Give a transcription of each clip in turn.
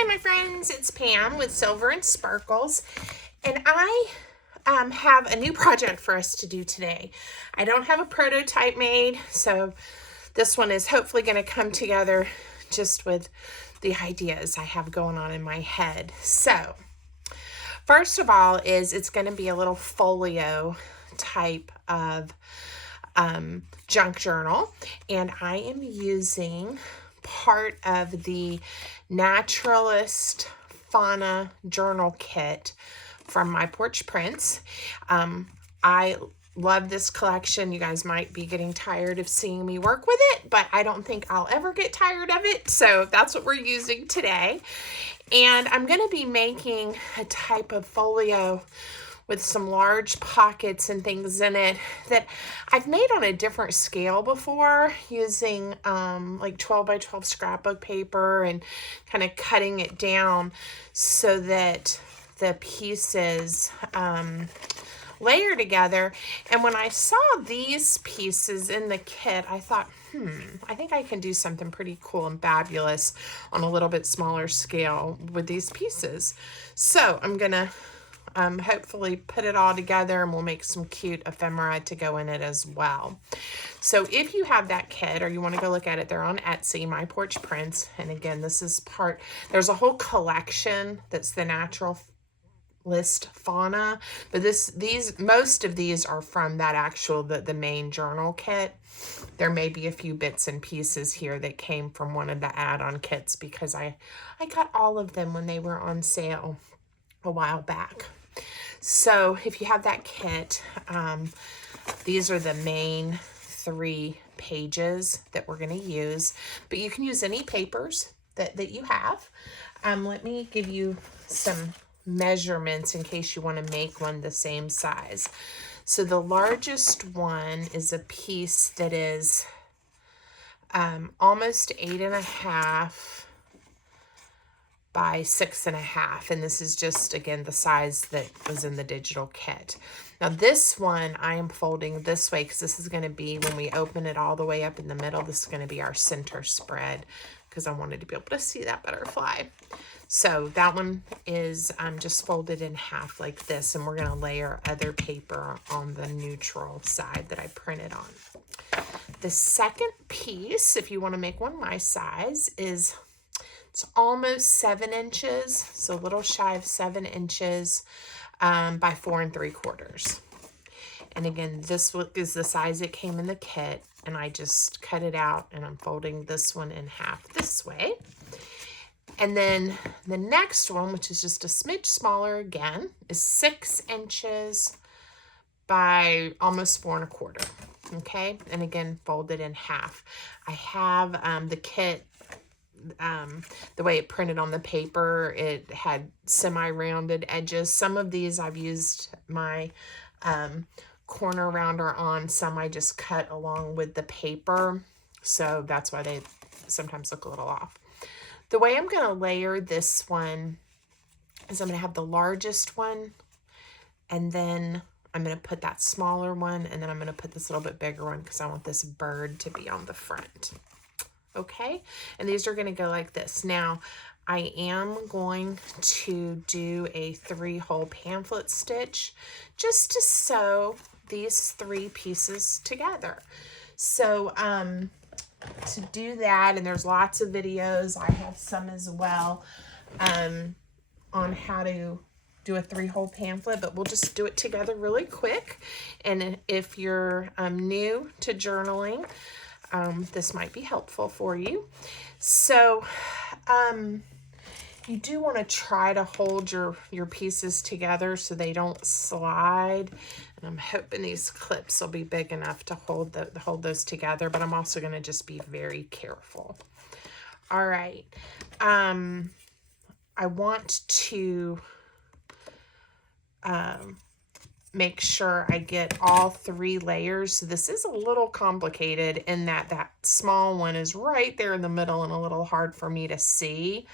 Hi my friends, it's Pam with Silver and Sparkles, and I have a new project for us to do today. I don't have a prototype made, so this one is hopefully going to come together just with the ideas I have going on in my head. So first of all it's going to be a little folio type of junk journal, and I am using part of the Naturalist Fauna Journal Kit from My Porch Prints. I love this collection. You guys might be getting tired of seeing me work with it, but I don't think I'll ever get tired of it. So that's what we're using today. And I'm going to be making a type of folio with some large pockets and things in it that I've made on a different scale before, using like 12 by 12 scrapbook paper and kind of cutting it down so that the pieces layer together. And when I saw these pieces in the kit, I thought, I think I can do something pretty cool and fabulous on a little bit smaller scale with these pieces. So I'm gonna hopefully put it all together, and we'll make some cute ephemera to go in it as well. So if you have that kit or you want to go look at it, they're on Etsy, My Porch Prints. And again, this is part, there's a whole collection that's the Naturalist Fauna, but most of these are from that actual, the main journal kit. There may be a few bits and pieces here that came from one of the add-on kits because I got all of them when they were on sale a while back. So if you have that kit, these are the main 3 pages that we're going to use, but you can use any papers that you have. Let me give you some measurements in case you want to make one the same size. So the largest one is a piece that is almost 8.5 by 6.5, and this is just, again, the size that was in the digital kit. Now this one I am folding this way because this is going to be, when we open it all the way up in the middle, this is going to be our center spread, because I wanted to be able to see that butterfly. So that one is just folded in half like this, and we're going to layer other paper on the neutral side that I printed on. The second piece, if you want to make one my size, is it's almost 7 inches, so a little shy of 7 inches by 4 3/4. And again, this is the size it came in the kit, and I just cut it out, and I'm folding this one in half this way. And then the next one, which is just a smidge smaller again, is 6 inches by almost 4 1/4. Okay, and again, folded in half. I have the kit, the way it printed on the paper, it had semi-rounded edges. Some of these I've used my corner rounder on, some I just cut along with the paper, so that's why they sometimes look a little off. The way I'm going to layer this one is I'm going to have the largest one, and then I'm going to put that smaller one, and then I'm going to put this little bit bigger one because I want this bird to be on the front. Okay, and these are going to go like this. Now, I am going to do a 3-hole pamphlet stitch just to sew these 3 pieces together. So, to do that, and there's lots of videos, I have some as well, on how to do a 3-hole pamphlet, but we'll just do it together really quick. And if you're new to journaling, this might be helpful for you. So you do want to try to hold your pieces together so they don't slide. And I'm hoping these clips will be big enough to hold those together, but I'm also going to just be very careful. All right. I want to make sure I get all 3 layers. So this is a little complicated in that small one is right there in the middle and a little hard for me to see.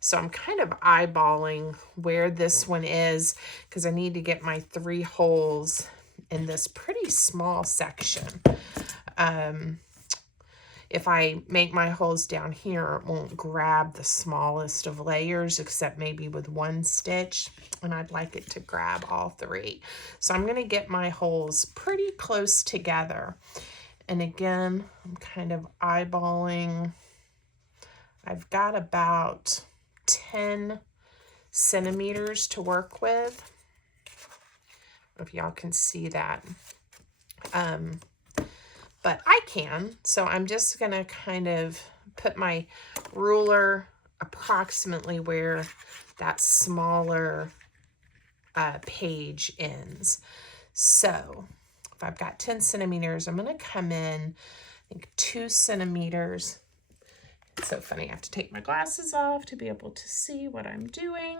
So I'm kind of eyeballing where this one is because I need to get my 3 holes in this pretty small section. if I make my holes down here, it won't grab the smallest of layers except maybe with one stitch, and I'd like it to grab all three. So I'm going to get my holes pretty close together. And again, I'm kind of eyeballing. I've got about 10 centimeters to work with. I don't know if y'all can see that. But I can, so I'm just gonna kind of put my ruler approximately where that smaller page ends. So if I've got 10 centimeters, I'm gonna come in, I think 2 centimeters. It's so funny, I have to take my glasses off to be able to see what I'm doing.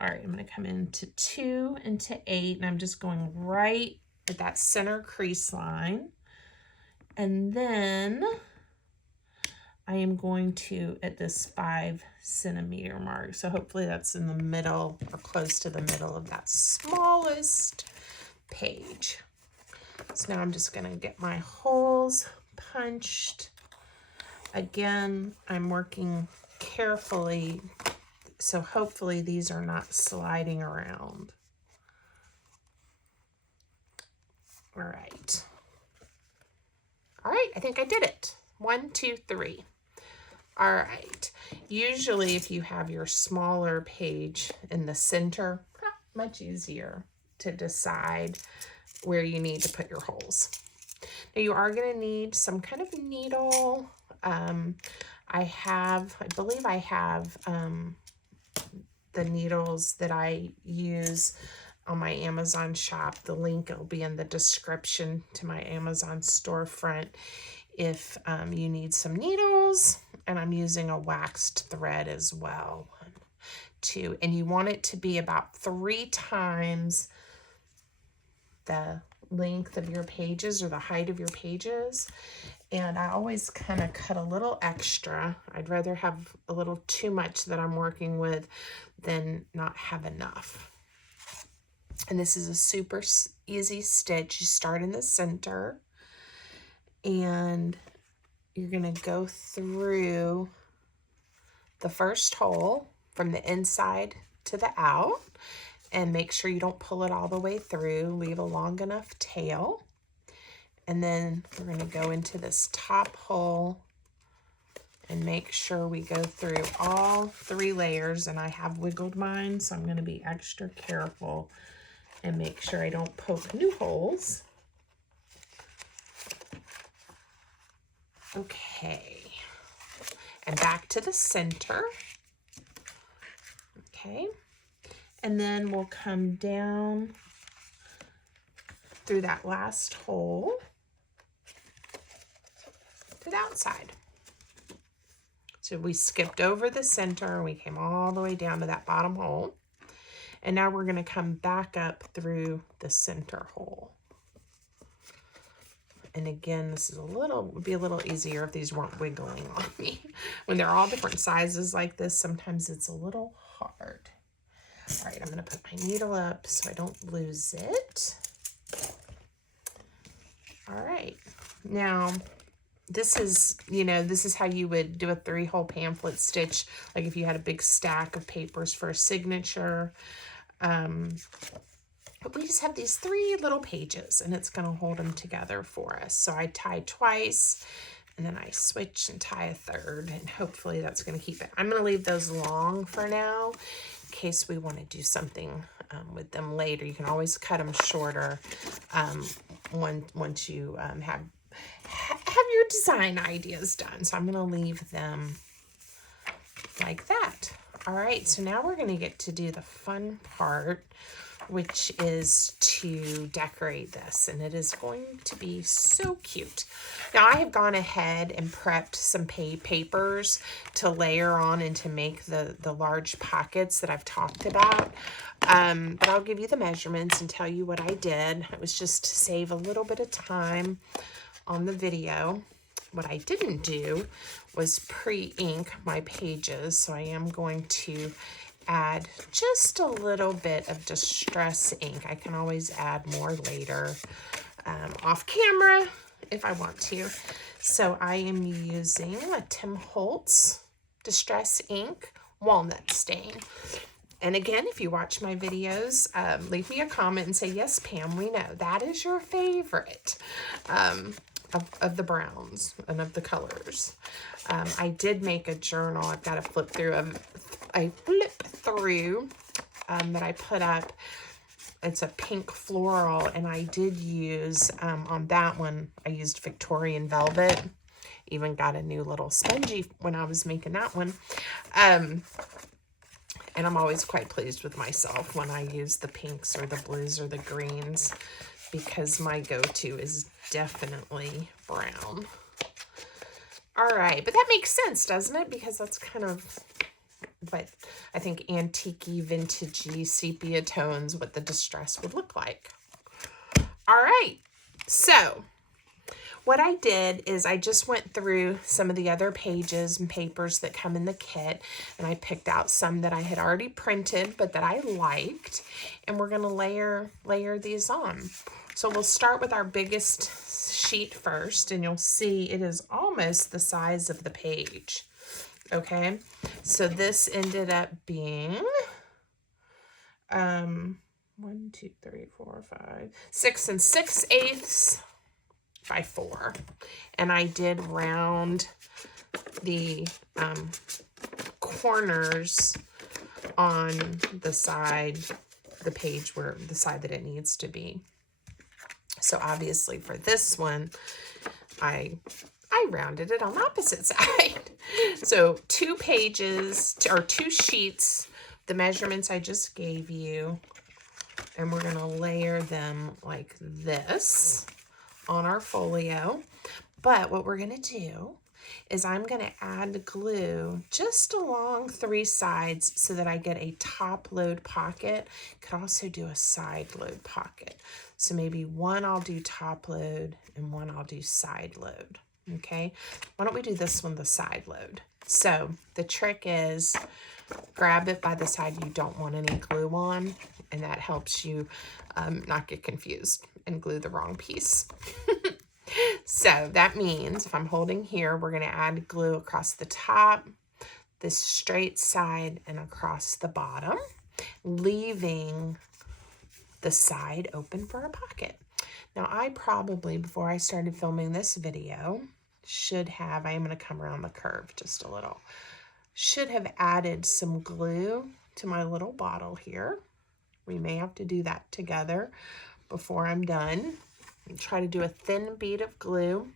All right, I'm gonna come into 2 and to 8, and I'm just going right at that center crease line. And then I am going to at this 5 centimeter mark. So hopefully that's in the middle or close to the middle of that smallest page. So now I'm just going to get my holes punched. Again, I'm working carefully, so hopefully these are not sliding around. All right. All right, I think I did it. 1, 2, 3. All right. Usually if you have your smaller page in the center, much easier to decide where you need to put your holes. Now you are going to need some kind of needle. I believe I have the needles that I use on my Amazon shop. The link will be in the description to my Amazon storefront if you need some needles, and I'm using a waxed thread as well too. And you want it to be about 3 times the length of your pages or the height of your pages. And I always kind of cut a little extra. I'd rather have a little too much that I'm working with than not have enough. And this is a super easy stitch. You start in the center and you're going to go through the first hole from the inside to the out, and make sure you don't pull it all the way through. Leave a long enough tail. And then we're going to go into this top hole and make sure we go through all 3 layers. And I have wiggled mine, so I'm going to be extra careful and make sure I don't poke new holes. Okay. And back to the center. Okay. And then we'll come down through that last hole to the outside. So we skipped over the center and we came all the way down to that bottom hole. And now we're going to come back up through the center hole. And again, this is would be a little easier if these weren't wiggling on me. When they're all different sizes like this, sometimes it's a little hard. All right, I'm going to put my needle up so I don't lose it. All right, now this is, this is how you would do a 3-hole pamphlet stitch, like if you had a big stack of papers for a signature. But we just have these 3 little pages, and it's going to hold them together for us. So I tie twice, and then I switch and tie a 3rd, and hopefully that's going to keep it. I'm going to leave those long for now in case we want to do something with them later. You can always cut them shorter once you have your design ideas done. So I'm going to leave them like that. All right, so now we're going to get to do the fun part, which is to decorate this, and it is going to be so cute. Now I have gone ahead and prepped some papers to layer on and to make the large pockets that I've talked about. But I'll give you the measurements and tell you what I did. It was just to save a little bit of time on the video. What I didn't do was pre-ink my pages, so I am going to add just a little bit of distress ink. I can always add more later off camera if I want to. So I am using a Tim Holtz Distress Ink Walnut Stain. And again, if you watch my videos, leave me a comment and say, yes, Pam, we know that is your favorite of the browns and of the colors. I did make a journal. I've got a flip through that I put up. It's a pink floral, and I did use, on that one, I used Victorian velvet. Even got a new little spongy when I was making that one. And I'm always quite pleased with myself when I use the pinks or the blues or the greens, because my go-to is definitely brown. All right, but that makes sense, doesn't it? Because that's kind of what I think antique-y, vintage-y, sepia tones, what the distress would look like. All right, so what I did is I just went through some of the other pages and papers that come in the kit, and I picked out some that I had already printed but that I liked, and we're going to layer these on. So we'll start with our biggest sheet first, and you'll see it is almost the size of the page. Okay, so this ended up being 1, 2, 3, 4, 5, 6 6/8 by 4, and I did round the corners on the side, the page where the side that it needs to be. So obviously for this one, I rounded it on the opposite side. So 2 pages, or 2 sheets, the measurements I just gave you, and we're going to layer them like this on our folio. But what we're going to do is I'm going to add glue just along 3 sides so that I get a top load pocket. Could also do a side load pocket. So maybe one I'll do top load and one I'll do side load. Okay, why don't we do this one the side load? So the trick is grab it by the side you don't want any glue on, and that helps you not get confused and glue the wrong piece. So that means if I'm holding here, we're going to add glue across the top, this straight side, and across the bottom, leaving the side open for a pocket. Now I probably, before I started filming this video, I am going to come around the curve just a little, should have added some glue to my little bottle here. We may have to do that together before I'm done. And try to do a thin bead of glue.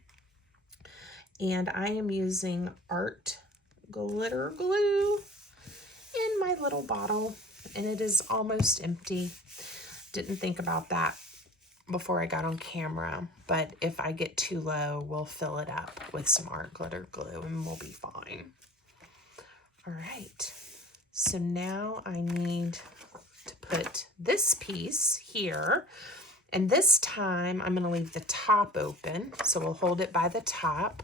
And I am using Art Glitter Glue in my little bottle, and it is almost empty. Didn't think about that before I got on camera, but if I get too low, we'll fill it up with some Art Glitter Glue and we'll be fine. All right, so now I need to put this piece here, and this time I'm going to leave the top open, so we'll hold it by the top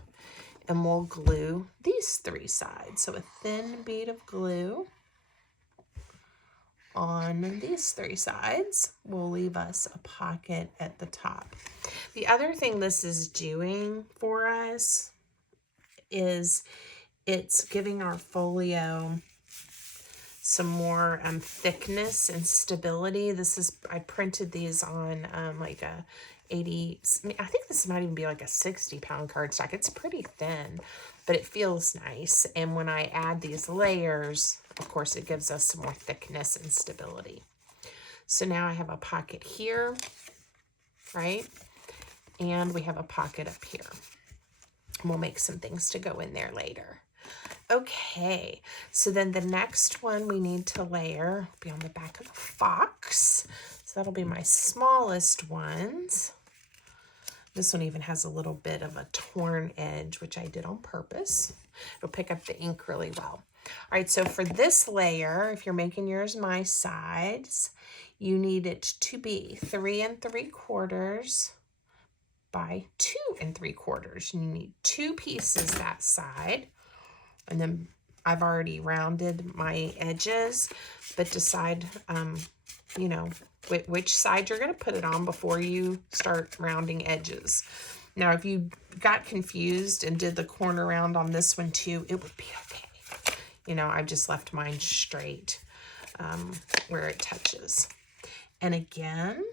and we'll glue these 3 sides. So a thin bead of glue on these 3 sides will leave us a pocket at the top. The other thing this is doing for us is it's giving our folio some more thickness and stability. I printed these on like a 80, I think this might even be like a 60-pound cardstock. It's pretty thin, but it feels nice. And when I add these layers, of course, it gives us some more thickness and stability. So now I have a pocket here, right? And we have a pocket up here. And we'll make some things to go in there later. Okay, so then the next one we need to layer will be on the back of the fox. So that'll be my smallest ones. This one even has a little bit of a torn edge, which I did on purpose. It'll pick up the ink really well. All right, so for this layer, if you're making yours my size, you need it to be 3 3/4 by 2 3/4. You need 2 pieces that side. And then I've already rounded my edges, but decide, you know, which side you're going to put it on before you start rounding edges. Now, if you got confused and did the corner round on this one too, it would be okay. You know, I've just left mine straight where it touches. And again,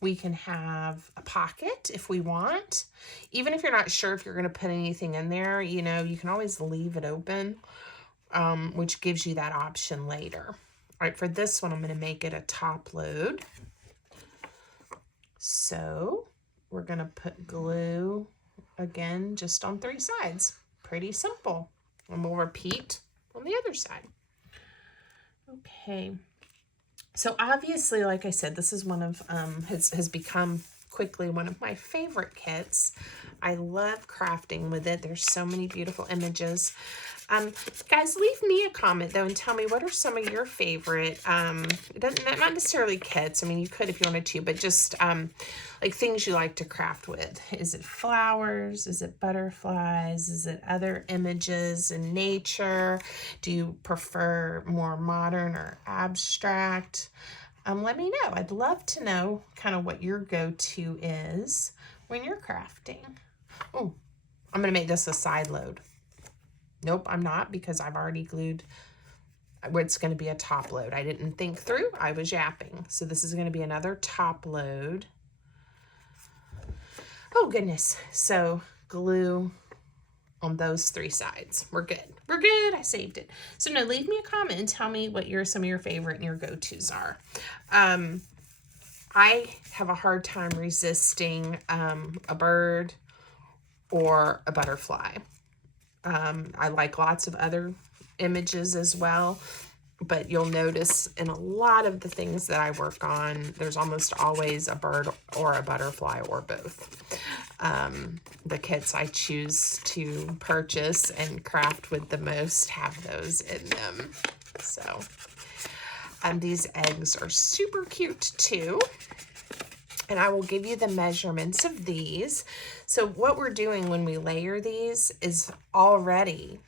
we can have a pocket if we want. Even if you're not sure if you're going to put anything in there, you know, you can always leave it open, which gives you that option later. All right, for this one, I'm going to make it a top load. So we're going to put glue again just on 3 sides. Pretty simple. And we'll repeat on the other side. Okay. So obviously, like I said, this is one of, has become quickly one of my favorite kits. I love crafting with it. There's so many beautiful images. Guys, leave me a comment though and tell me what are some of your favorite, it doesn't, not necessarily kits. I mean, you could if you wanted to, but just like things you like to craft with. Is it flowers? Is it butterflies? Is it other images in nature? Do you prefer more modern or abstract? Let me know. I'd love to know kind of what your go-to is when you're crafting. Oh, I'm going to make this a side load. Nope, I'm not, because I've already glued where it's going to be a top load. I didn't think through. I was yapping. So this is going to be another top load. Oh, goodness. So glue on those 3 sides. We're good. We're good. I saved it. So now leave me a comment and tell me what some of your favorite and your go-tos are. I have a hard time resisting a bird or a butterfly. I like lots of other images as well, but you'll notice in a lot of the things that I work on, there's almost always a bird or a butterfly or both. The kits I choose to purchase and craft with the most have those in them. So these eggs are super cute too. And I will give you the measurements of these. So what we're doing when we layer these is already,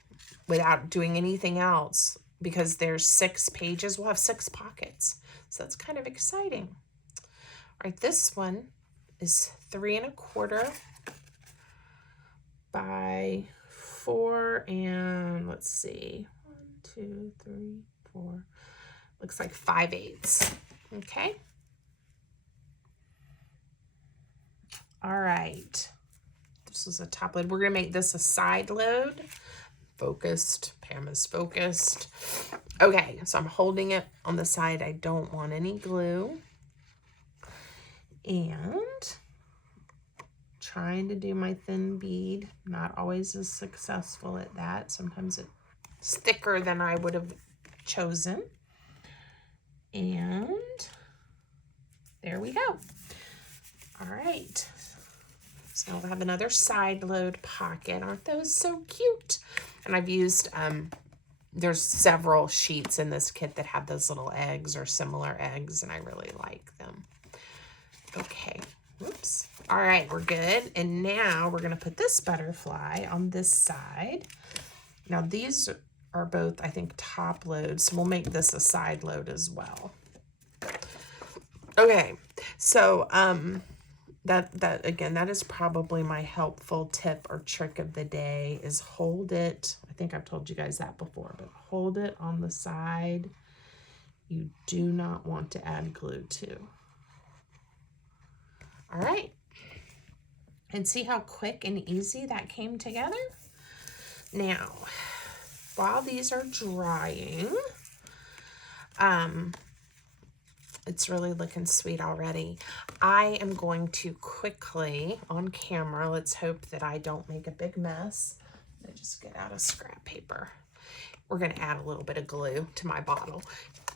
without doing anything else, because there's 6 pages, we'll have 6 pockets. So that's kind of exciting. All right, this one is 3 1/4 by 4 and let's see, 1, 2, 3, 4, looks like 5/8. Okay. All right, this is a top load. We're gonna make this a side load. Focused, Pam is focused. Okay, so I'm holding it on the side. I don't want any glue. And trying to do my thin bead. Not always as successful at that. Sometimes it's thicker than I would have chosen. And there we go. All right. So I'll have another side load pocket. Aren't those so cute? And I've used, there's several sheets in this kit that have those little eggs or similar eggs, and I really like them. Okay, whoops. All right, we're good. And now we're gonna put this butterfly on this side. Now these are both, I think, top loads, so we'll make this a side load as well. Okay, so, that again, that is probably my helpful tip or trick of the day is hold it. I think I've told you guys that before, but hold it on the side you do not want to add glue to. All right. And see how quick and easy that came together? Now, while these are drying, it's really looking sweet already. I am going to quickly, on camera, let's hope that I don't make a big mess. I just get out a scrap paper. We're going to add a little bit of glue to my bottle.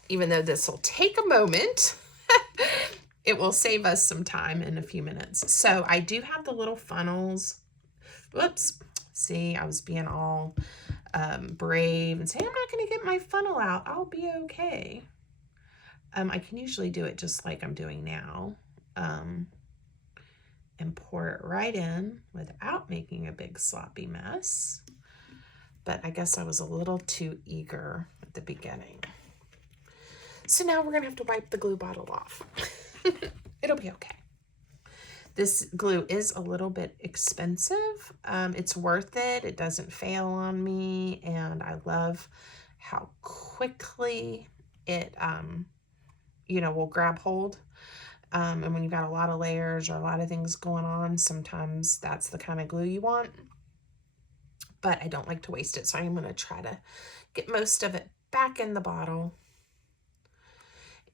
Even though this will take a moment, it will save us some time in a few minutes. So I do have the little funnels. Whoops. See, I was being all brave and saying, I'm not going to get my funnel out. I'll be okay. I can usually do it just like I'm doing now, and pour it right in without making a big sloppy mess. But I guess I was a little too eager at the beginning. So now we're gonna have to wipe the glue bottle off. It'll be okay. This glue is a little bit expensive. It's worth it. It doesn't fail on me, and I love how quickly it, you know, will grab hold. And when you've got a lot of layers or a lot of things going on, sometimes that's the kind of glue you want. But I don't like to waste it, so I'm going to try to get most of it back in the bottle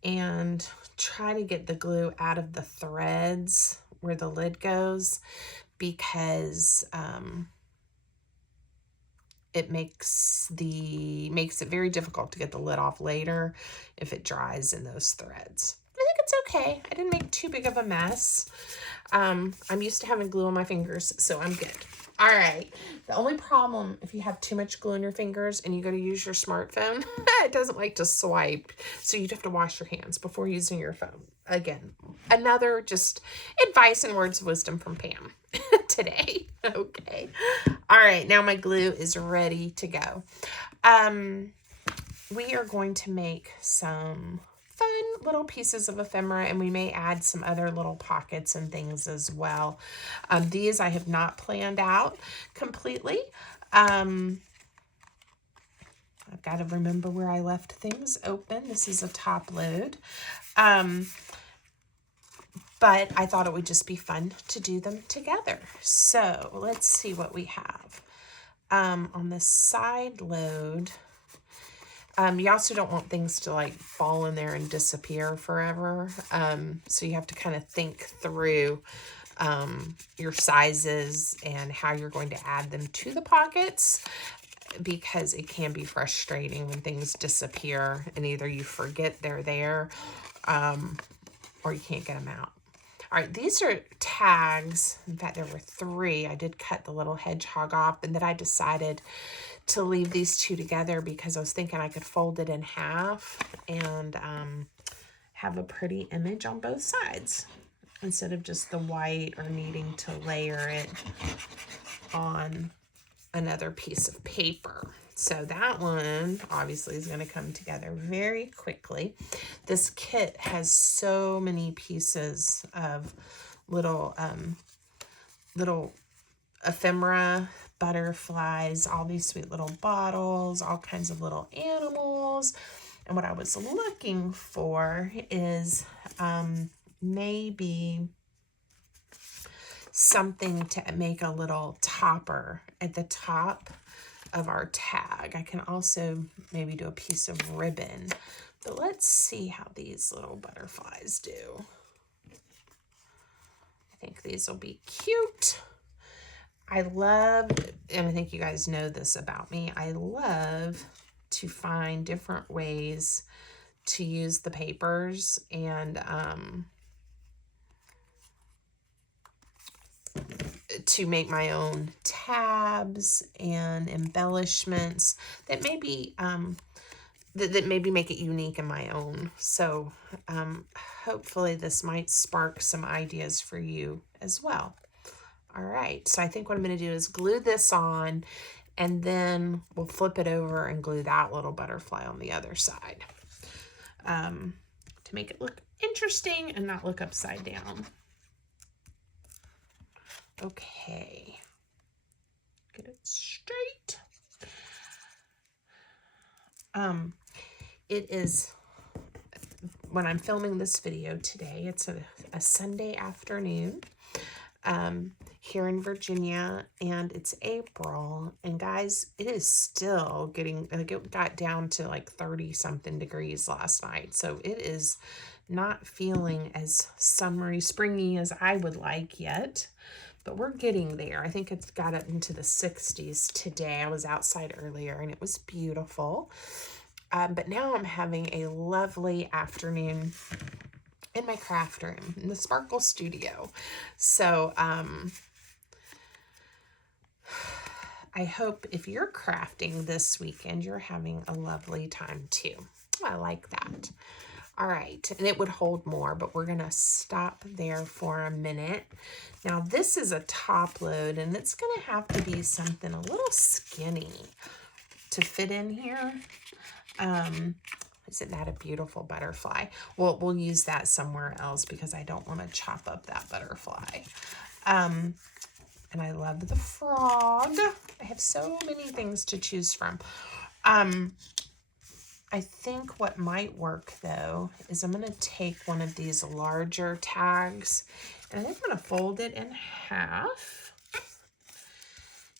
and try to get the glue out of the threads where the lid goes, because it makes it very difficult to get the lid off later if it dries in those threads. I think it's okay. I didn't make too big of a mess. I'm used to having glue on my fingers, so I'm good. All right. The only problem, if you have too much glue on your fingers and you go to use your smartphone, it doesn't like to swipe. So you'd have to wash your hands before using your phone. Again, another just advice and words of wisdom from Pam today. Okay. All right. Now my glue is ready to go. We are going to make some fun little pieces of ephemera, and we may add some other little pockets and things as well. These I have not planned out completely. I've got to remember where I left things open. This is a top load. But I thought it would just be fun to do them together. So let's see what we have. On the side load, you also don't want things to like fall in there and disappear forever. So you have to kind of think through your sizes and how you're going to add them to the pockets, because it can be frustrating when things disappear and either you forget they're there or you can't get them out. All right, these are tags. In fact, there were 3. I did cut the little hedgehog off, and then I decided to leave these 2 together because I was thinking I could fold it in half and have a pretty image on both sides instead of just the white or needing to layer it on another piece of paper. So that one obviously is going to come together very quickly. This kit has so many pieces of little ephemera, butterflies, all these sweet little bottles, all kinds of little animals. And what I was looking for is maybe something to make a little topper at the top of our tag. I can also maybe do a piece of ribbon, but let's see how these little butterflies do. I think these will be cute. I love, and I think you guys know this about me, I love to find different ways to use the papers and to make my own tabs and embellishments that maybe that maybe make it unique in my own. So hopefully this might spark some ideas for you as well. All right, so I think what I'm going to do is glue this on, and then we'll flip it over and glue that little butterfly on the other side to make it look interesting and not look upside down. Okay, get it straight. It is, when I'm filming this video today, it's a Sunday afternoon here in Virginia, and it's April, and guys, it is still getting, it got down to like 30 something degrees last night, so it is not feeling as summery, springy as I would like yet, but we're getting there. I think it's got up into the 60s today. I was outside earlier and it was beautiful, but now I'm having a lovely afternoon in my craft room in the Sparkle Studio. So I hope if you're crafting this weekend, you're having a lovely time too. I like that. All right, and it would hold more, but we're gonna stop there for a minute. Now this is a top load, and it's gonna have to be something a little skinny to fit in here. Isn't that a beautiful butterfly? We'll use that somewhere else because I don't want to chop up that butterfly. And I love the frog. I have so many things to choose from. I think what might work though is I'm going to take one of these larger tags and I'm going to fold it in half.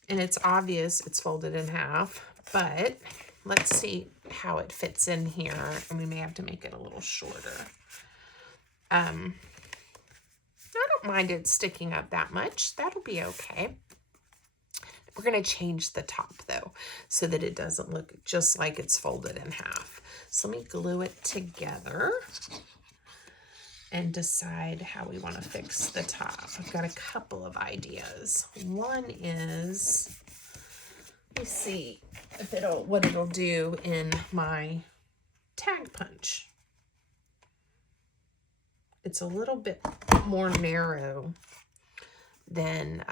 And it's obvious it's folded in half, but let's see how it fits in here. And we may have to make it a little shorter. I don't mind it sticking up that much. That'll be okay. We're going to change the top though, so that it doesn't look just like it's folded in half. So let me glue it together and decide how we want to fix the top. I've got a couple of ideas. One is, let me see if what it'll do in my tag punch. It's a little bit more narrow than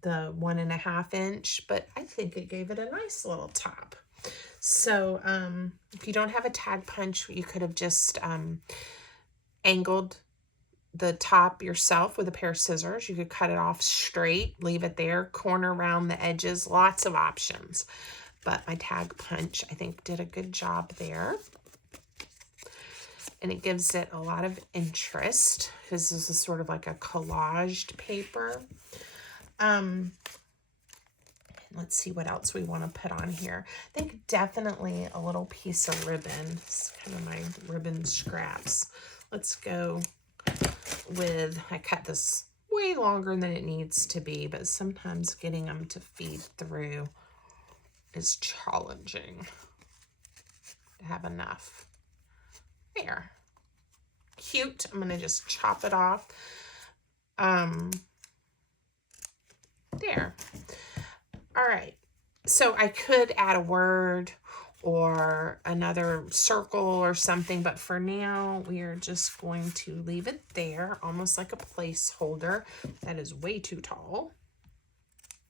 the 1.5 inch, but I think it gave it a nice little top. So if you don't have a tag punch, you could have just angled the top yourself with a pair of scissors. You could cut it off straight, leave it there, corner around the edges, lots of options. But my tag punch, I think, did a good job there. And it gives it a lot of interest because this is sort of like a collaged paper. Let's see what else we want to put on here. I think definitely a little piece of ribbon. It's kind of my ribbon scraps. Let's go with, I cut this way longer than it needs to be, but sometimes getting them to feed through is challenging to have enough. There. Cute. I'm going to just chop it off. There. All right. So I could add a word or another circle or something, but for now we are just going to leave it there, almost like a placeholder. That is way too tall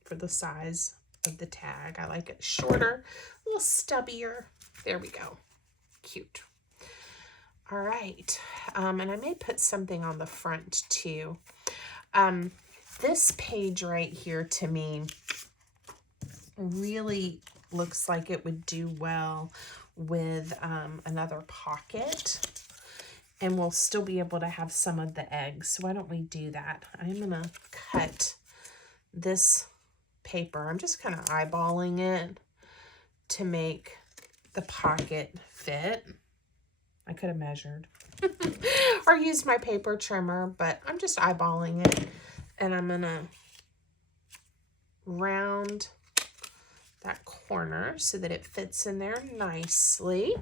for the size of the tag. I like it shorter, a little stubbier. There we go. Cute. All right. And I may put something on the front too. This page right here to me really looks like it would do well with another pocket, and we'll still be able to have some of the eggs. So why don't we do that? I'm gonna cut this paper. I'm just kind of eyeballing it to make the pocket fit. I could have measured or used my paper trimmer, but I'm just eyeballing it, and I'm gonna round that corner so that it fits in there nicely.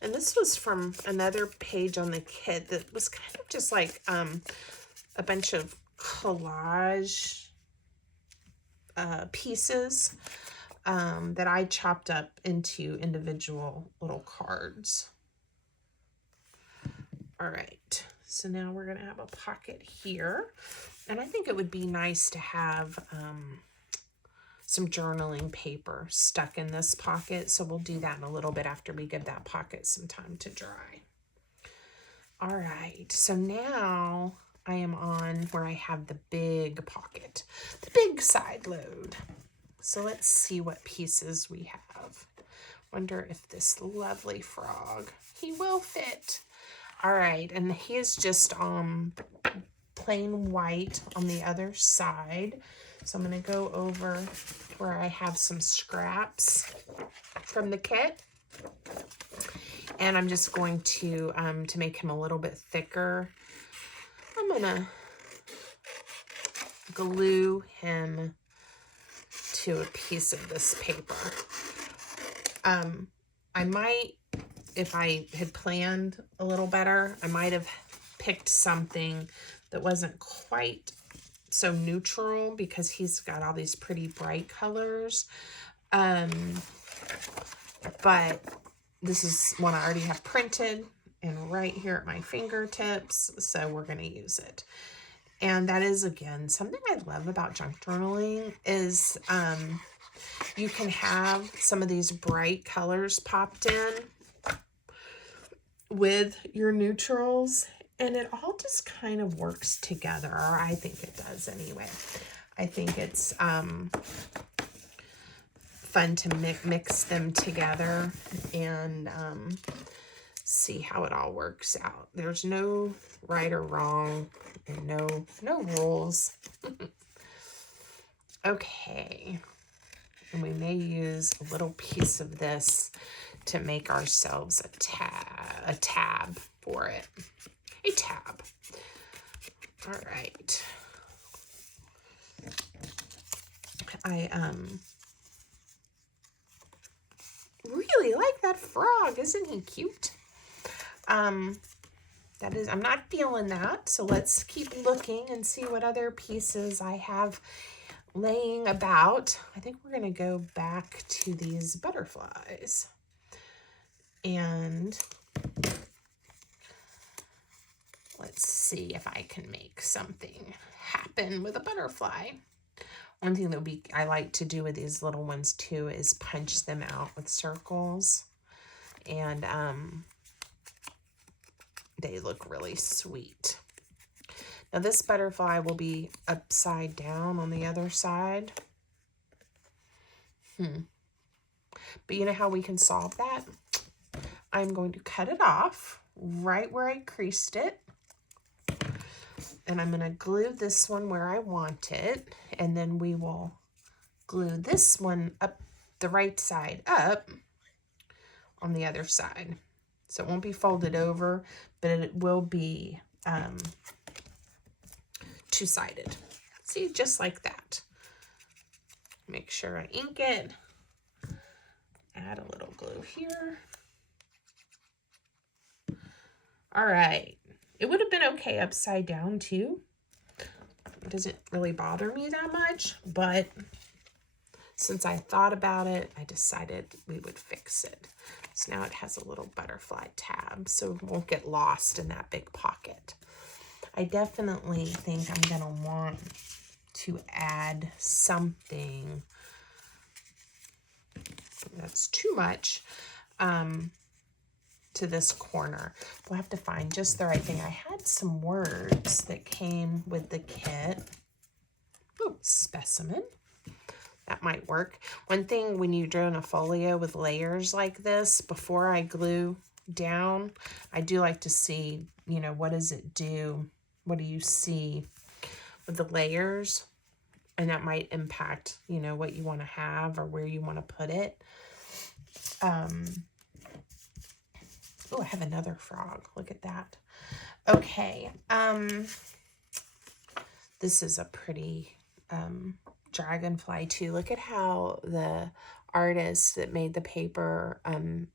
And this was from another page on the kit that was kind of just like a bunch of collage pieces that I chopped up into individual little cards. All right, so now we're gonna have a pocket here, and I think it would be nice to have some journaling paper stuck in this pocket. So we'll do that in a little bit after we give that pocket some time to dry. All right, so now I am on where I have the big pocket, the big side load. So let's see what pieces we have. Wonder if this lovely frog, he will fit. All right, and he is just plain white on the other side. So I'm going to go over where I have some scraps from the kit. And I'm just going to make him a little bit thicker, I'm going to glue him to a piece of this paper. I might, if I had planned a little better, I might have picked something that wasn't quite so neutral because he's got all these pretty bright colors. But this is one I already have printed and right here at my fingertips, so we're going to use it. And that is, again, something I love about junk journaling is you can have some of these bright colors popped in, with your neutrals, and it all just kind of works together. Or I think it does anyway. I think it's fun to mix them together and see how it all works out. There's no right or wrong and no rules. Okay, and we may use a little piece of this to make ourselves a tab for it. A tab. All right. I really like that frog. Isn't he cute? That is, I'm not feeling that. So let's keep looking and see what other pieces I have laying about. I think we're going to go back to these butterflies. And let's see if I can make something happen with a butterfly. One thing that I like to do with these little ones too is punch them out with circles. And they look really sweet. Now this butterfly will be upside down on the other side. But you know how we can solve that? I'm going to cut it off right where I creased it. And I'm going to glue this one where I want it. And then we will glue this one up the right side up on the other side. So it won't be folded over, but it will be two-sided. See, just like that. Make sure I ink it. Add a little glue here. All right. It would have been okay upside down too. It doesn't really bother me that much, but since I thought about it, I decided we would fix it. So now it has a little butterfly tab, so it won't get lost in that big pocket. I definitely think I'm gonna want to add something that's too much to this corner. We'll have to find just the right thing. I had some words that came with the kit. Oh, specimen. That might work. One thing when you're doing a folio with layers like this, before I glue down, I do like to see, you know, what does it do? What do you see with the layers? And that might impact, you know, what you want to have or where you want to put it. Oh, I have another frog. Look at that. Okay. This is a pretty dragonfly too. Look at how the artist that made the paper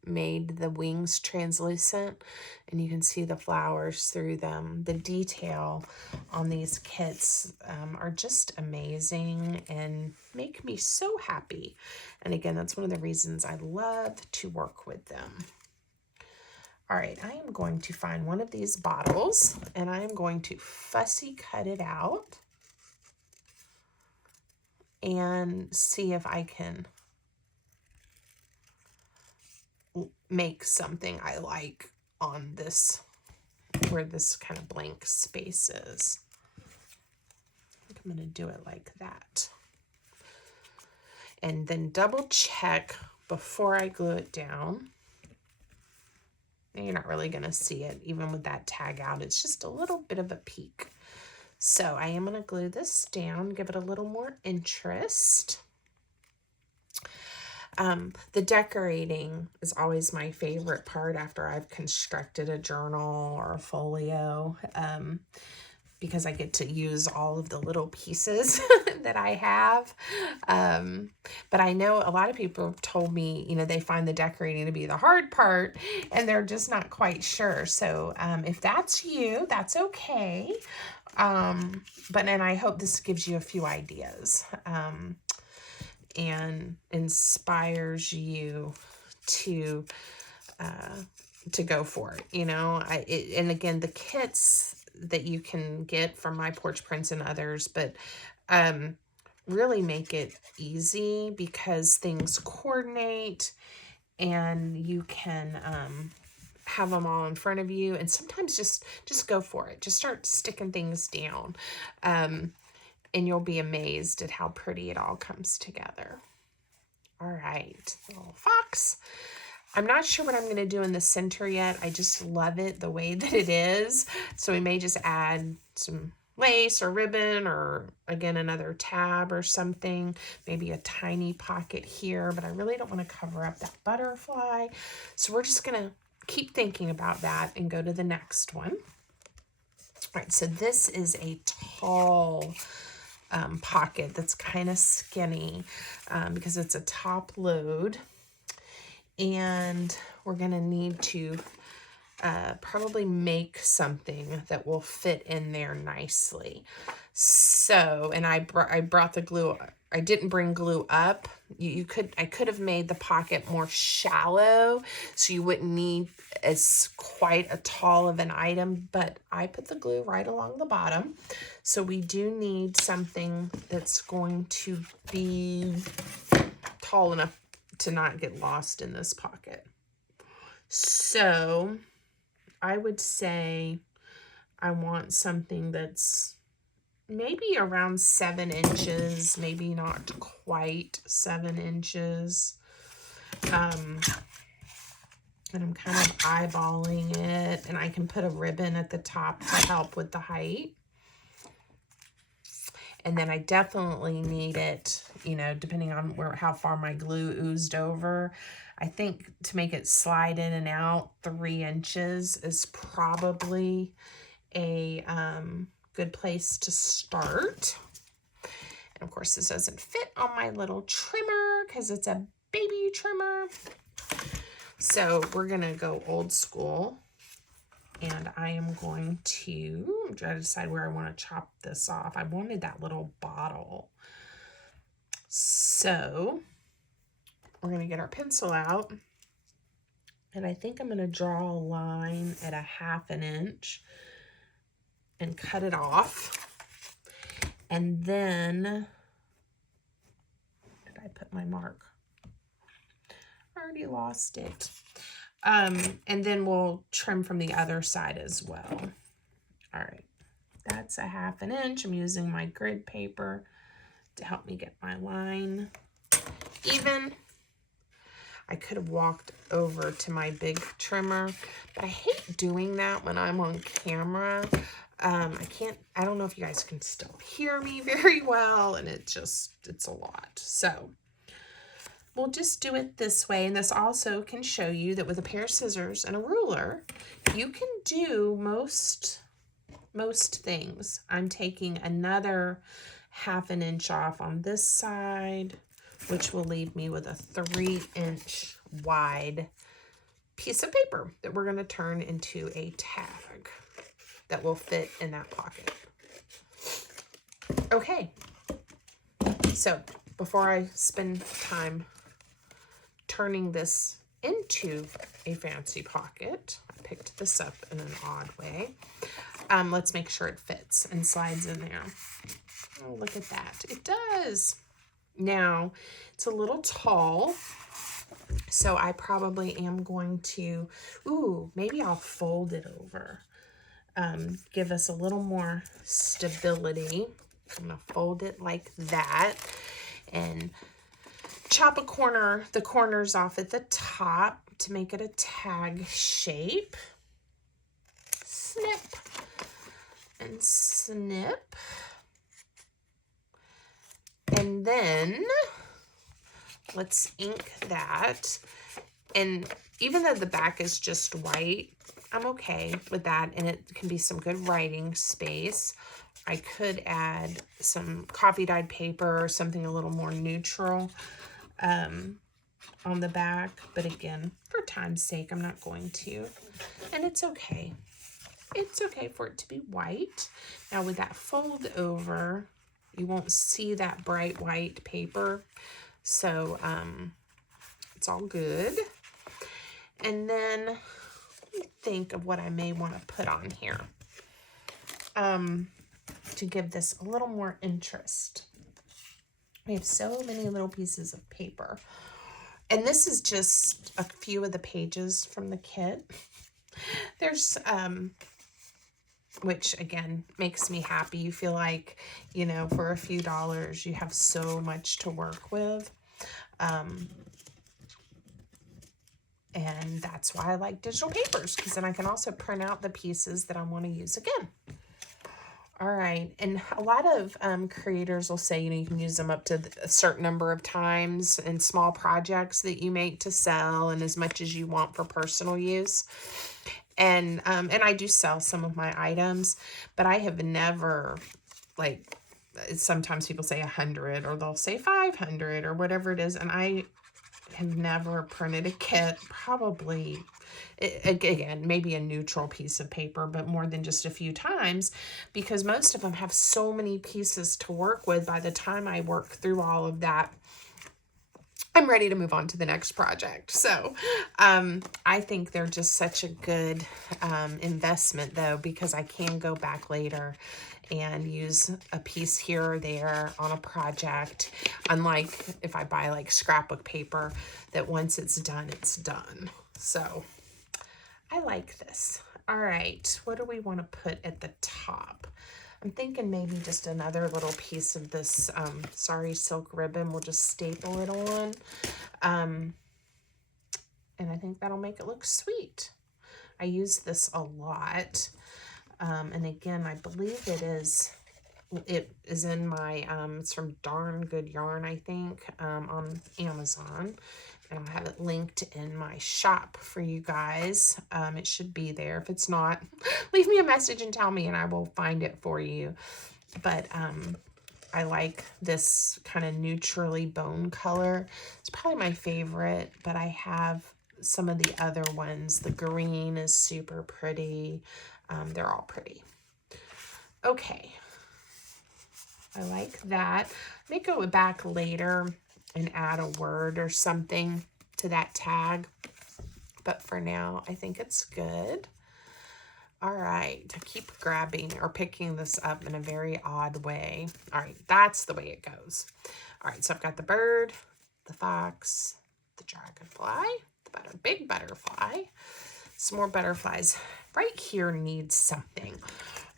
made the wings translucent, and you can see the flowers through them. The detail on these kits are just amazing and make me so happy. And again, that's one of the reasons I love to work with them. All right, I am going to find one of these bottles and I am going to fussy cut it out and see if I can make something I like on this, where this kind of blank space is. I think I'm going to do it like that. And then double check before I glue it down. You're not really going to see it, even with that tag out. It's just a little bit of a peek. So I am going to glue this down, give it a little more interest. The decorating is always my favorite part after I've constructed a journal or a folio, because I get to use all of the little pieces that I have. But I know a lot of people have told me, you know, they find the decorating to be the hard part and they're just not quite sure. So if that's you, that's okay. And I hope this gives you a few ideas and inspires you to go for it. You know, and again, the kits that you can get from My Porch Prints and others, but really make it easy because things coordinate and you can have them all in front of you, and sometimes just go for it. Just start sticking things down, and you'll be amazed at how pretty it all comes together. All right, little fox. I'm not sure what I'm going to do in the center yet. I just love it the way that it is. So we may just add some lace or ribbon, or again, another tab or something, maybe a tiny pocket here, but I really don't want to cover up that butterfly. So we're just going to keep thinking about that and go to the next one. All right, so this is a tall pocket that's kind of skinny because it's a top load. And we're going to need to probably make something that will fit in there nicely. So, and I brought the glue. I didn't bring glue up. I could have made the pocket more shallow so you wouldn't need as quite a tall of an item, but I put the glue right along the bottom. So we do need something that's going to be tall enough to not get lost in this pocket. So I would say I want something that's maybe around 7 inches, maybe not quite 7 inches. And I'm kind of eyeballing it, and I can put a ribbon at the top to help with the height. And then I definitely need it, you know, depending on how far my glue oozed over. I think to make it slide in and out, 3 inches is probably a good place to start. And of course, this doesn't fit on my little trimmer because it's a baby trimmer. So we're going to go old school. And I am going to try to decide where I want to chop this off. I wanted that little bottle. So we're going to get our pencil out. And I think I'm going to draw a line at 1/2 inch and cut it off. And then, did I put my mark? I already lost it. And then we'll trim from the other side as well. All right, that's 1/2 inch. I'm using my grid paper to help me get my line even. I could have walked over to my big trimmer, but I hate doing that when I'm on camera. I don't know if you guys can still hear me very well, and it's a lot. So we'll just do it this way. And this also can show you that with a pair of scissors and a ruler, you can do most things. I'm taking another 1/2 inch off on this side, which will leave me with a 3 inch wide piece of paper that we're going to turn into a tag that will fit in that pocket. Okay, so before I spend time turning this into a fancy pocket, I picked this up in an odd way. Let's make sure it fits and slides in there. Oh, look at that. It does. Now, it's a little tall, so I probably am going to, maybe I'll fold it over. Give us a little more stability. I'm going to fold it like that and chop the corners off at the top to make it a tag shape. Snip and snip. And then let's ink that. And even though the back is just white, I'm okay with that, and it can be some good writing space. I could add some coffee dyed paper or something a little more neutral on the back, but again, for time's sake, I'm not going to. And it's okay. It's okay for it to be white. Now with that fold over, you won't see that bright white paper, so it's all good. And then let me think of what I may want to put on here to give this a little more interest. We have so many little pieces of paper, and this is just a few of the pages from the kit. There's, which again makes me happy. You feel like, you know, for a few dollars, you have so much to work with. And that's why I like digital papers, because then I can also print out the pieces that I want to use again. All right, and a lot of creators will say, you know, you can use them up to a certain number of times in small projects that you make to sell, and as much as you want for personal use. And I do sell some of my items, but I have never, like, sometimes people say 100, or they'll say 500, or whatever it is, and I have never printed a kit, probably, again, maybe a neutral piece of paper, but more than just a few times, because most of them have so many pieces to work with. By the time I work through all of that, I'm ready to move on to the next project. So I think they're just such a good investment, though, because I can go back later and use a piece here or there on a project. Unlike if I buy like scrapbook paper, that once it's done, it's done. So I like this. All right, what do we want to put at the top? I'm thinking maybe just another little piece of this Sorry silk ribbon. We'll just staple it on. And I think that'll make it look sweet. I use this a lot. And again, I believe it is in my, it's from Darn Good Yarn, I think, on Amazon. And I'll have it linked in my shop for you guys. It should be there. If it's not, leave me a message and tell me and I will find it for you. But I like this kind of neutrally bone color. It's probably my favorite, but I have some of the other ones. The green is super pretty. They're all pretty. Okay. I like that. I may go back later and add a word or something to that tag. But for now, I think it's good. All right, I keep grabbing or picking this up in a very odd way. All right, that's the way it goes. All right, so I've got the bird, the fox, the dragonfly, the big butterfly, some more butterflies. Right here needs something.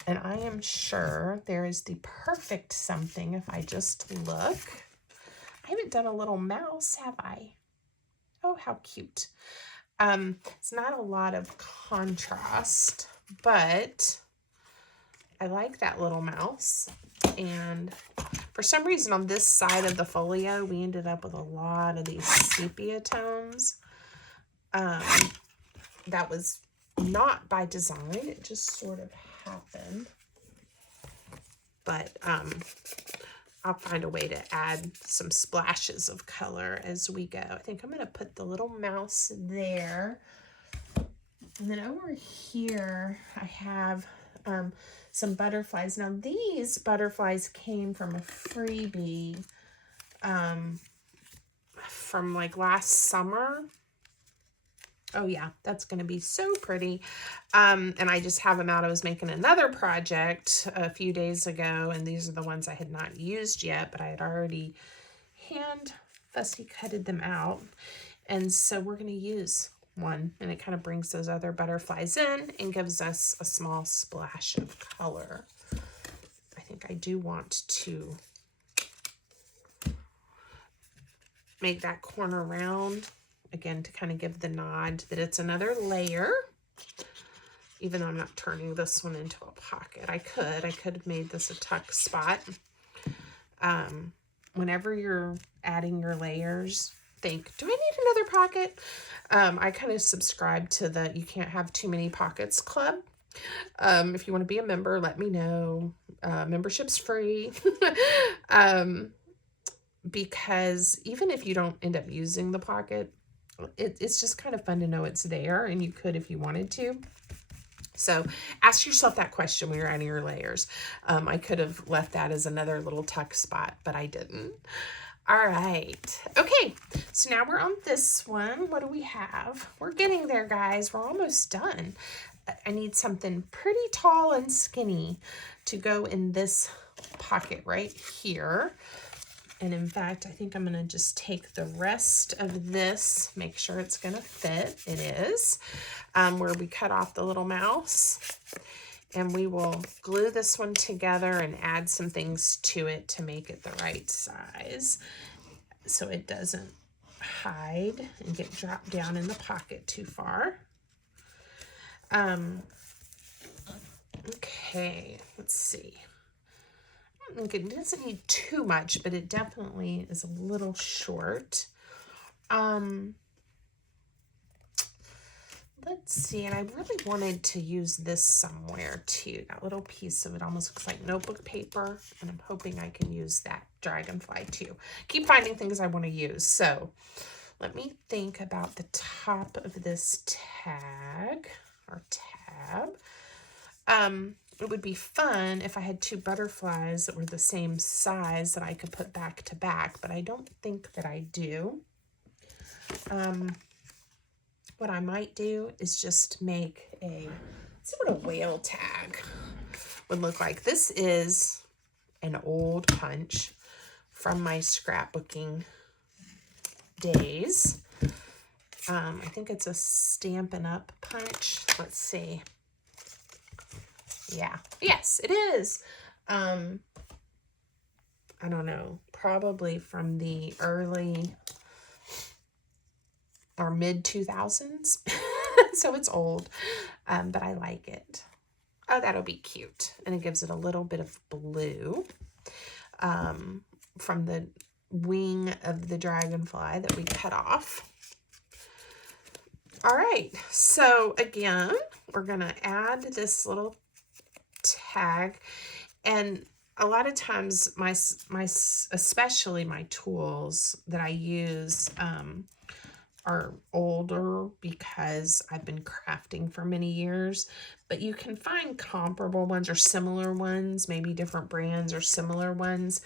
And I am sure there is the perfect something if I just look. I haven't done a little mouse, have I? Oh, how cute. It's not a lot of contrast, but I like that little mouse. And for some reason on this side of the folio, we ended up with a lot of these sepia tones. That was not by design. It just sort of happened. But I'll find a way to add some splashes of color as we go. I think I'm going to put the little mouse there. And then over here, I have some butterflies. Now, these butterflies came from a freebie from like last summer. Oh yeah, that's going to be so pretty. And I just have them out. I was making another project a few days ago, and these are the ones I had not used yet, but I had already hand fussy cutted them out. And so we're going to use one, and it kind of brings those other butterflies in and gives us a small splash of color. I think I do want to make that corner round. Again, to kind of give the nod that it's another layer, even though I'm not turning this one into a pocket. I could have made this a tuck spot. Whenever you're adding your layers, think, do I need another pocket? I kind of subscribe to the You Can't Have Too Many Pockets Club. If you want to be a member, let me know. Membership's free. Because even if you don't end up using the pocket, it's just kind of fun to know it's there, and you could if you wanted to. So ask yourself that question when you're adding your layers. I could have left that as another little tuck spot, but I didn't. All right. Okay, so now we're on this one. What do we have? We're getting there, guys. We're almost done. I need something pretty tall and skinny to go in this pocket right here. And in fact, I think I'm going to just take the rest of this, make sure it's going to fit. It is, where we cut off the little mouse. And we will glue this one together and add some things to it to make it the right size, so it doesn't hide and get dropped down in the pocket too far. Okay, let's see. Okay, it doesn't need too much, but it definitely is a little short. Let's see, and I really wanted to use this somewhere too. That little piece of it almost looks like notebook paper, and I'm hoping I can use that dragonfly too. Keep finding things I want to use. So let me think about the top of this tag or tab. It would be fun if I had two butterflies that were the same size that I could put back to back, but I don't think that I do. What I might do is just make let's see what a whale tag would look like. This is an old punch from my scrapbooking days. I think it's a Stampin' Up punch. Let's see. Yeah, yes, it is. I don't know, probably from the early or mid 2000s. So it's old, but I like it. Oh, that'll be cute. And it gives it a little bit of blue from the wing of the dragonfly that we cut off. All right, so again, we're gonna add this little tag, and a lot of times especially my tools that I use are older because I've been crafting for many years, but you can find comparable ones or similar ones, maybe different brands or similar ones.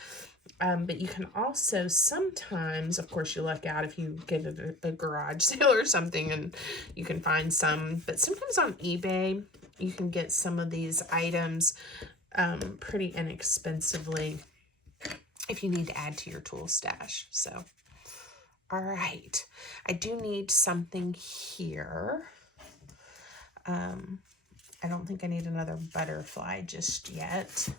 But you can also sometimes, of course, you luck out if you get a garage sale or something and you can find some, but sometimes on eBay, you can get some of these items pretty inexpensively if you need to add to your tool stash. So, all right, I do need something here. I don't think I need another butterfly just yet,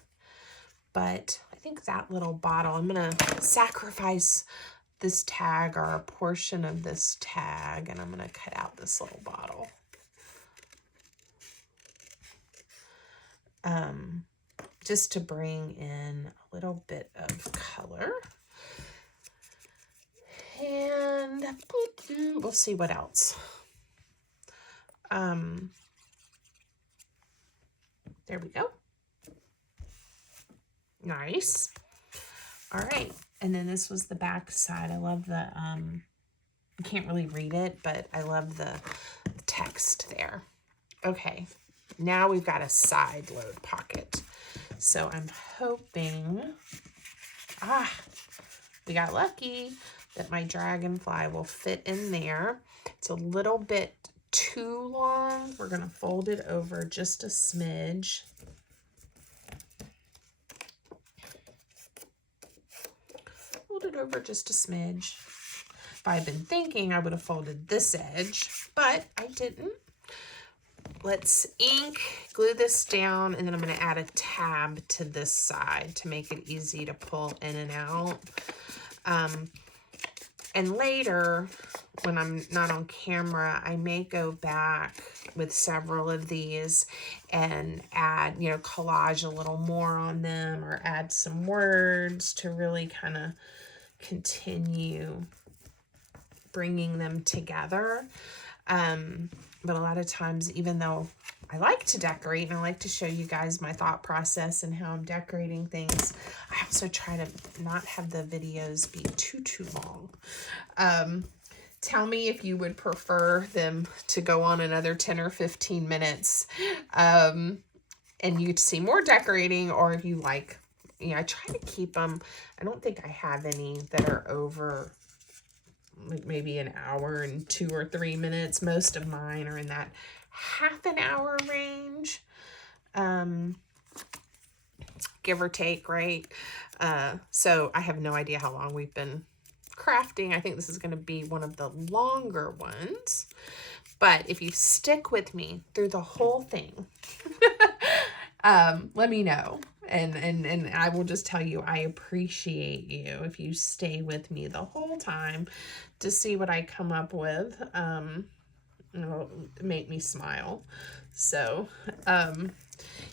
but I think that little bottle, I'm gonna sacrifice this tag or a portion of this tag, and I'm gonna cut out this little bottle. Just to bring in a little bit of color. And we'll see what else. There we go. Nice. All right. And then this was the back side. I love the, you can't really read it, but I love the text there. Okay. Now we've got a side load pocket. So I'm hoping, we got lucky that my dragonfly will fit in there. It's a little bit too long. We're going to fold it over just a smidge. Fold it over just a smidge. If I had been thinking, I would have folded this edge, but I didn't. Let's glue this down, and then I'm going to add a tab to this side to make it easy to pull in and out. And later, when I'm not on camera, I may go back with several of these and add, collage a little more on them or add some words to really kind of continue bringing them together. But a lot of times, even though I like to decorate and I like to show you guys my thought process and how I'm decorating things, I also try to not have the videos be too long. Tell me if you would prefer them to go on another 10 or 15 minutes and you'd see more decorating, or if you like, I try to keep them. I don't think I have any that are over like maybe an hour and 2 or 3 minutes. Most of mine are in that half an hour range. give or take, right? So I have no idea how long we've been crafting. I think this is going to be one of the longer ones. But if you stick with me through the whole thing, let me know. And I will just tell you, I appreciate you if you stay with me the whole time to see what I come up with. It'll make me smile. So,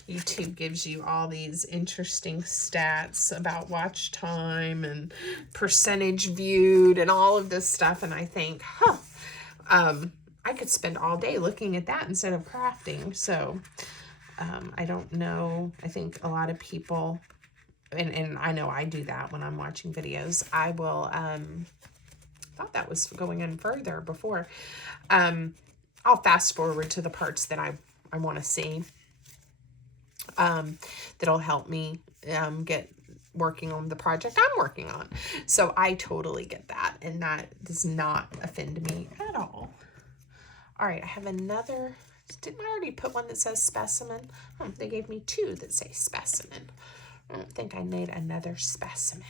YouTube gives you all these interesting stats about watch time and percentage viewed and all of this stuff. And I think, I could spend all day looking at that instead of crafting. So, I don't know. I think a lot of people, and I know I do that when I'm watching videos. I will, thought that was going in further before. I'll fast forward to the parts that I want to see. That'll help me get working on the project I'm working on. So I totally get that, and that does not offend me at all. All right, I have another. Didn't I already put one that says specimen? They gave me two that say specimen. I don't think I made another specimen.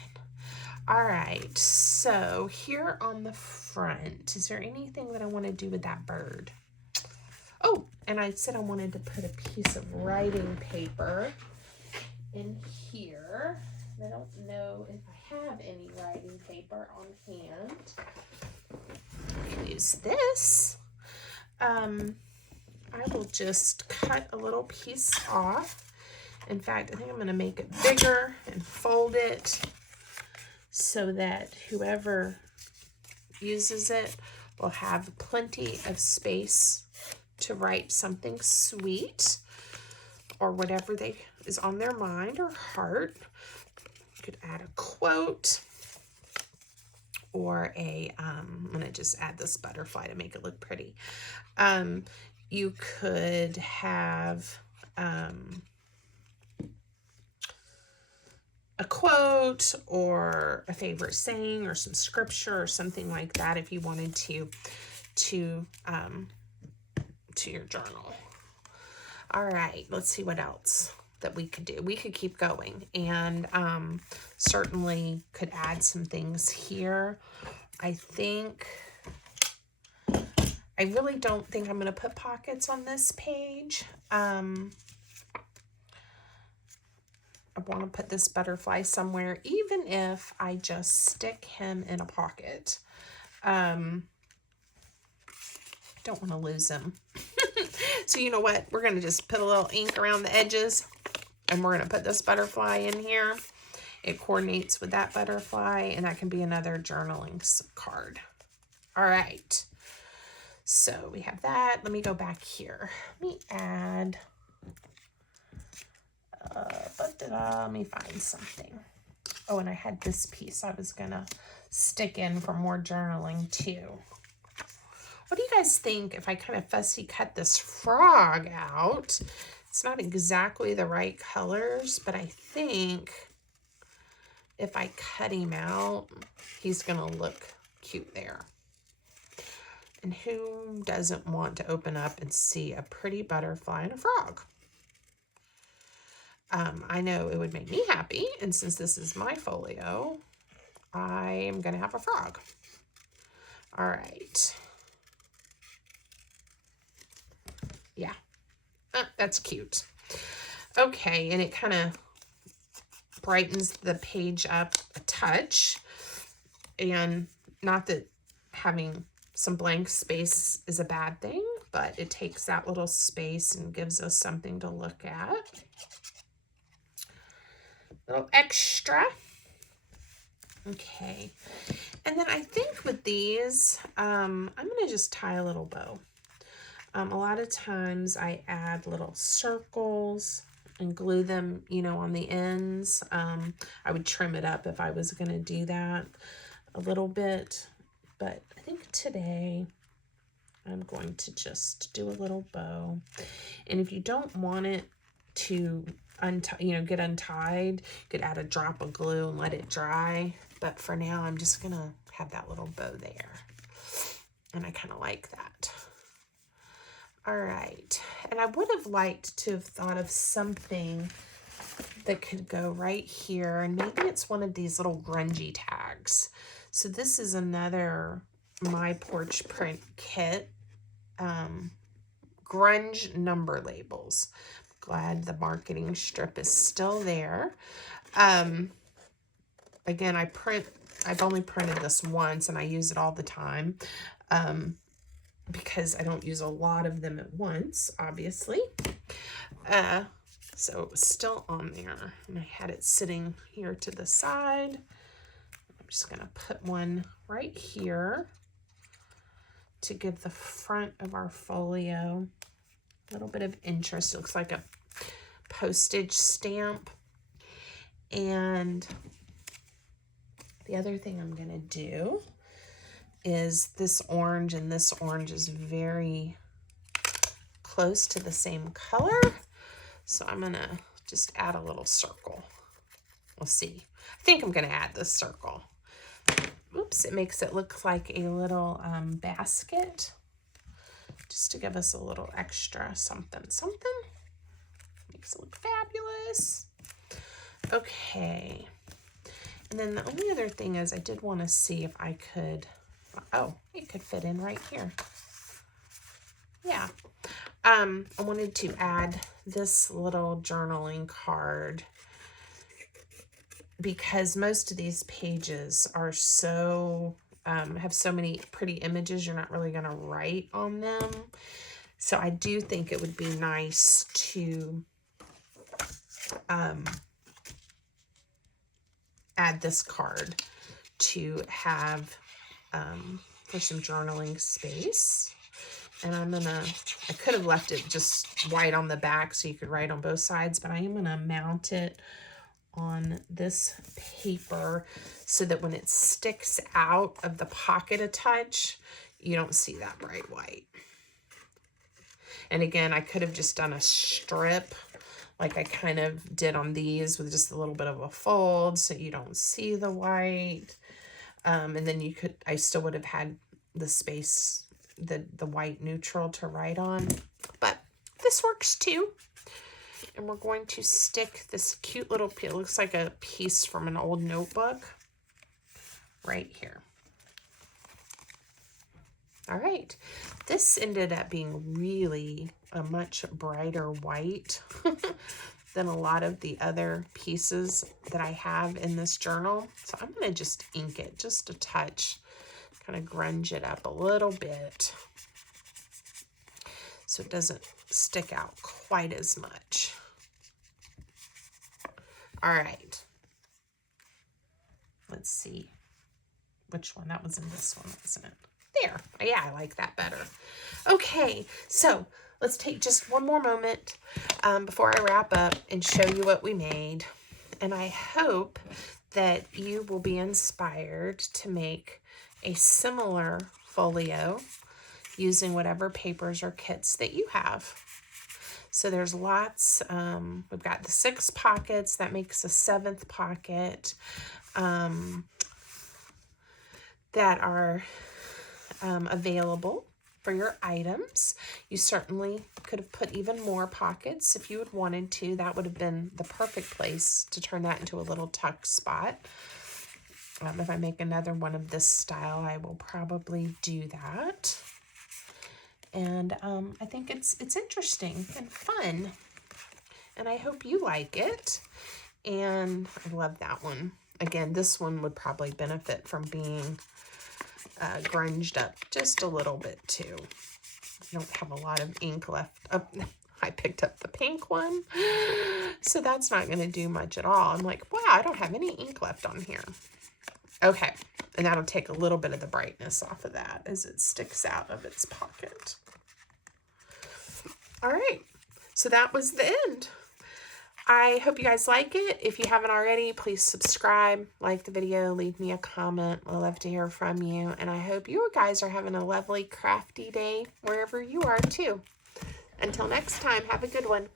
All right, so here on the front, is there anything that I want to do with that bird? Oh, and I said I wanted to put a piece of writing paper in here. I don't know if I have any writing paper on hand. I can use this. I will just cut a little piece off. In fact, I think I'm going to make it bigger and fold it so that whoever uses it will have plenty of space to write something sweet or whatever is on their mind or heart. You could add a quote or I'm going to just add this butterfly to make it look pretty. You could have a quote or a favorite saying or some scripture or something like that if you wanted to your journal. All right, let's see what else that we could do. We could keep going and certainly could add some things here. I really don't think I'm going to put pockets on this page. I want to put this butterfly somewhere, even if I just stick him in a pocket. Don't want to lose him. So you know what? We're going to just put a little ink around the edges, and we're going to put this butterfly in here. It coordinates with that butterfly, and that can be another journaling card. All right. So we have that. Let me go back here. Let me add, let me find something. Oh, and I had this piece I was going to stick in for more journaling too. What do you guys think if I kind of fussy cut this frog out? It's not exactly the right colors, but I think if I cut him out, he's going to look cute there. And who doesn't want to open up and see a pretty butterfly and a frog? I know it would make me happy, and since this is my folio, I am going to have a frog. All right. Yeah, that's cute. Okay, and it kind of brightens the page up a touch. And not that having some blank space is a bad thing, but it takes that little space and gives us something to look at. A little extra. Okay, and then I think with these, I'm going to just tie a little bow. A lot of times I add little circles and glue them, you know, on the ends. I would trim it up if I was going to do that a little bit, but I think today I'm going to just do a little bow. And if you don't want it to get untied, you could add a drop of glue and let it dry. But for now, I'm just going to have that little bow there. And I kind of like that. All right, and I would have liked to have thought of something that could go right here, and maybe it's one of these little grungy tags. So this is another My Porch Print Kit, grunge number labels. Glad the marketing strip is still there. Again, I've only printed this once, and I use it all the time, because I don't use a lot of them at once, obviously. So it was still on there, and I had it sitting here to the side. I'm just going to put one right here to give the front of our folio a little bit of interest. It looks like a postage stamp. And the other thing I'm going to do is this orange, and this orange is very close to the same color. So I'm going to just add a little circle. We'll see. I think I'm going to add this circle. Oops, it makes it look like a little basket, just to give us a little extra something. Makes it look fabulous. Okay. And then the only other thing is I did want to see if I could, oh, it could fit in right here. Yeah. I wanted to add this little journaling card because most of these pages are so, have so many pretty images, you're not really going to write on them. So I do think it would be nice to add this card to have for some journaling space. And I could have left it just white on the back so you could write on both sides, but I am going to mount it on this paper so that when it sticks out of the pocket a touch, you don't see that bright white. And again, I could have just done a strip like I kind of did on these with just a little bit of a fold so you don't see the white. And then I still would have had the space, the white neutral to write on, but this works too. And we're going to stick this cute little, it looks like a piece from an old notebook right here. All right, this ended up being really a much brighter white than a lot of the other pieces that I have in this journal. So I'm going to just ink it just a touch, kind of grunge it up a little bit so it doesn't stick out quite as much. All right. Let's see which one. That was in this one, wasn't it? There. Yeah, I like that better. Okay, so let's take just one more moment before I wrap up and show you what we made. And I hope that you will be inspired to make a similar folio using whatever papers or kits that you have. So there's lots, we've got the 6 pockets, that makes a 7th pocket, that are available for your items. You certainly could have put even more pockets if you had wanted to. That would have been the perfect place to turn that into a little tuck spot. If I make another one of this style, I will probably do that. And I think it's interesting and fun, and I hope you like it. And I love that one. Again, this one would probably benefit from being grunged up just a little bit too. I don't have a lot of ink left. Oh, I picked up the pink one, so that's not going to do much at all. I'm like, wow, I don't have any ink left on here. Okay, and that'll take a little bit of the brightness off of that as it sticks out of its pocket. All right, so that was the end. I hope you guys like it. If you haven't already, please subscribe, like the video, leave me a comment. I love to hear from you. And I hope you guys are having a lovely crafty day wherever you are too. Until next time, have a good one.